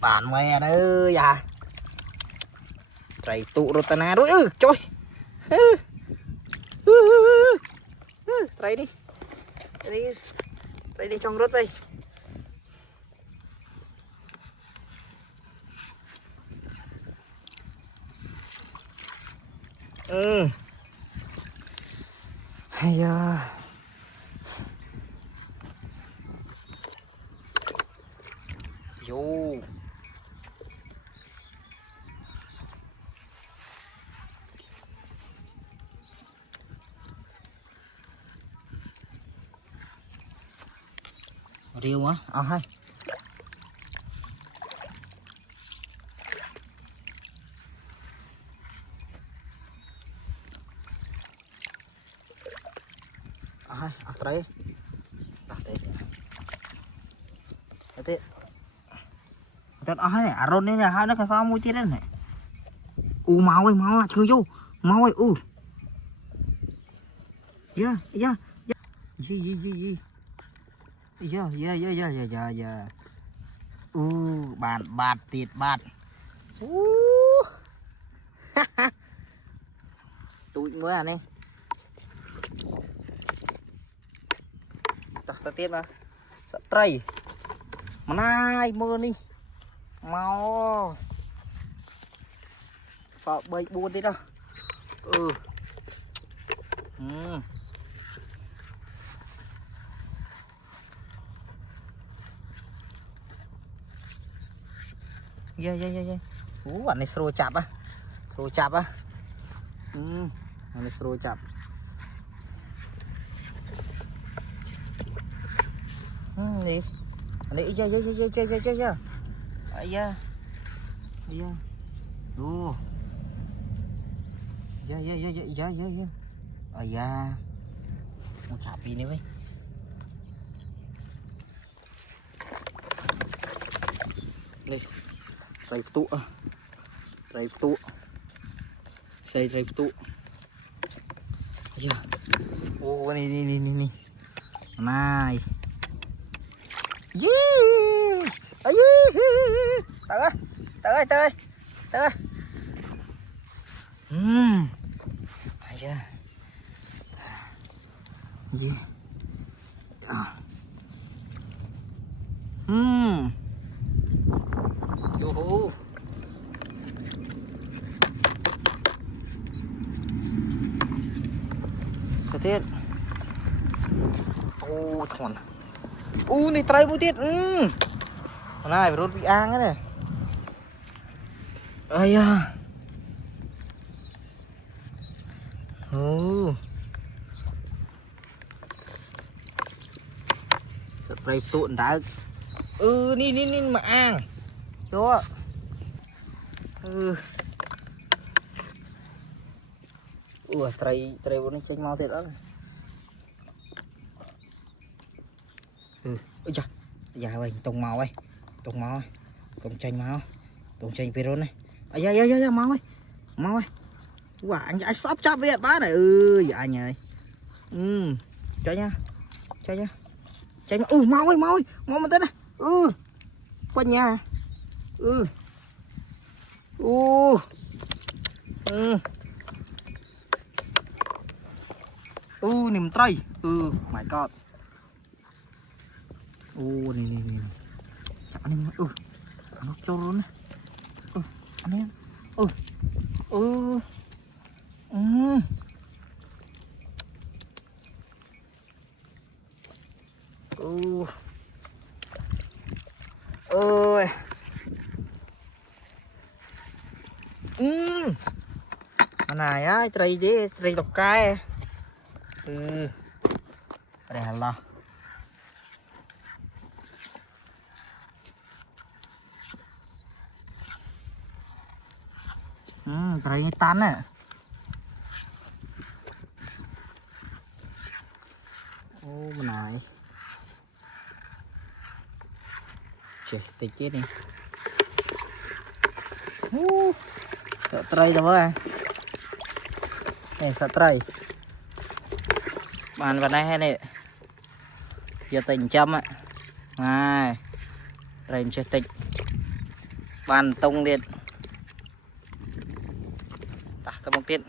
Bạn mẹ ơi à. Trầy tụ rô tà nà rồi trời. Trầy đi. Trầy đi trong rốt đây. Hay da. Vô. Riêu á, hay. Hay, tray. Thế. Tết hay này, rôn này hai nó sao mua chết đấy này. Mau ơi, chưa vô. Mau ơi, Yeah. Gì. Yeah. Bạn tiệt bạn. Tụi mới à này. Ta tiếp mà. Sợ tray. Mà nai mơ đi. Mau. Sợ bầy buồn thế đâu. Yeah. Bạn này sro chạp á. Bạn này sro chạp. Đi. Này yeah. Yeah. Yeah. Yeah. Một chạp đi nữa với. Đây. Tray tụ. Xây tray tụ. Yeah. Này. Này. Yeah. Tới ơi. Hay chưa? Yeah. Yo. Sao thế? Thằng. Này tray một tiết. Này rốt bị ang này. Ây da. Tray tụn đã. Ní mà ang. Đó. Tray nó chênh mau thiệt đó. Ôi trời. Dạ ơi, tông màu ơi. Tông chênh peron này. Dạ mau ơi. Wow, anh sắp chắp Việt bá này. Dạ anh ơi. Cho nha. Chạy mà. Mau ơi. Mau mà tên này. Qua nhà. Niềm tray. My god. Này. Chạm anh em. Nó trâu luôn này. Anh em. Ôi. Này á, tray độc cay. Đây là tray tan nè. Bên này. Trời, tịch chết đi. Sợ tray rồi ơi. Này sợ tray. Bàn vào đây hay này. Giờ tình châm ạ. Này. rèm chơi tịch bàn tông liệt ta bóng tiết